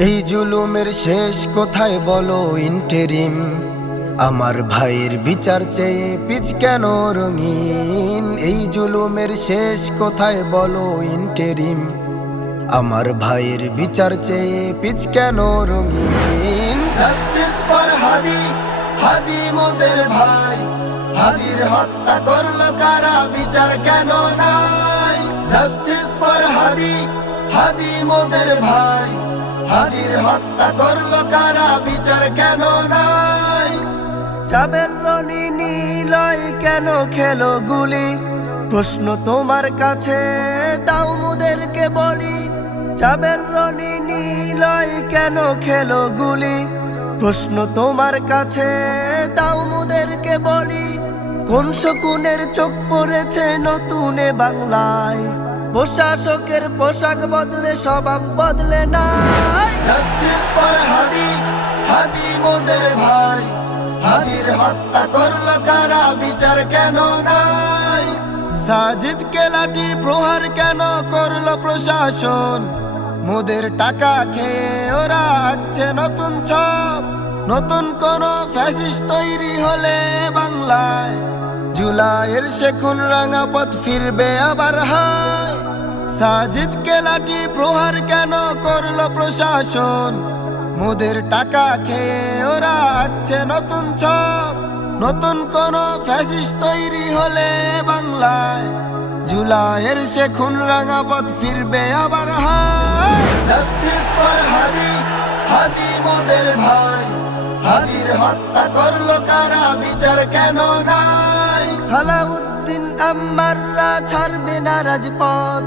এই জুলুমের শেষ কোথায় বলো ইন্টেরিম? আমার ভাইয়ের বিচার চেয়ে পিচ কেন রঙিন? এই জুলুমের শেষ কোথায় বলো ইন্টেরিম? আমার ভাইয়ের বিচার চেয়ে পিচ কেন রঙিন? জাস্টিস ফর হাদি, হাদি মোদের ভাই। হাদির হত্যা করলো কারা? বিচার কেন নাই? জাস্টিস ফর হাদি, হাদি মোদের ভাই। হাদির হত্যা করলো কারা? বিচার কেন নাই? চাবের রনি নীলয় কেন খেলো গুলি? প্রশ্ন তোমার কাছে, দাও মুদেরকে বলি। চাবের রনি নীলয় কেন খেলো গুলি? প্রশ্ন তোমার কাছে, দাও মুদেরকে বলি। কোন শকুনের চোখ পড়েছে নতুনে বাংলায়? প্রশাসকের পোশাক বদলে স্বভাব বদলে নাই। জাস্টিস ফর হাদি, হাদি মোদের ভাই। হাদির হত্যা করলো কারা? বিচার কেন নাই? সাজিদকে লাঠি প্রহার কেন করলো প্রশাসন? মোদের টাকা খেয়ে ওরা আঁকছে নতুন ছক। নতুন কোন ফ্যাসিস্ট তৈরি হলে বাংলায় জুলাইয়ের সে খুন রাঙা পথ ফিরবে আবার হায়। সাজিদকে লাঠি প্রহার কেন করলো প্রশাসন? মোদের টাকা খেয়ে ওরা আঁকছে নতুন ছক। নতুন কোন ফ্যাসিস্ট তৈরি হলে বাংলায় জুলাইয়ের সে খুন রাঙা পথ ফিরবে আবার হায়। জাস্টিস ফর হাদি, হাদি মোদের ভাই। হাদির হত্যা করলো কারা? বিচার কেন নাই? সালাউদ্দিন আম্মাররা ছাড়বে না রাজপথ।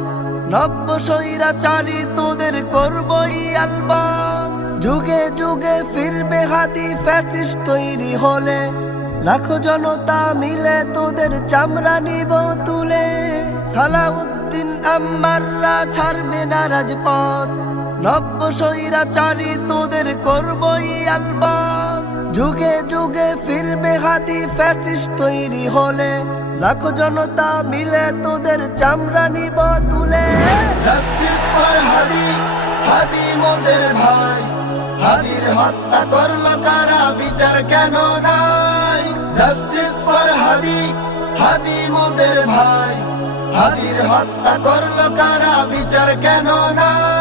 নব্য স্বৈরাচারী তোদের করবই আলবত। যুগে যুগে ফিরবে হাদি ফ্যাসিস্ট তৈরি হলে। লাখো জনতা মিলে তোদের চামড়া নিব তুলে। সালাউদ্দিন আম্মাররা ছাড়বে না রাজপথ। নব্য স্বৈরাচারী তোদের করবই আলবত। যুগে যুগে ফিরবে হাদি ফ্যাসিস্ট তৈরি হলে। লাখো জনতা মিলে তোদের চামড়া নিব তুলে। জাস্টিস ফর হাদি, হাদি মোদের ভাই। হাদির হত্যা করলো কারা? বিচার কেন নাই? জাস্টিস ফর হাদি, হাদি মোদের ভাই। হাদির হত্যা করলো কারা? বিচার কেন নাই?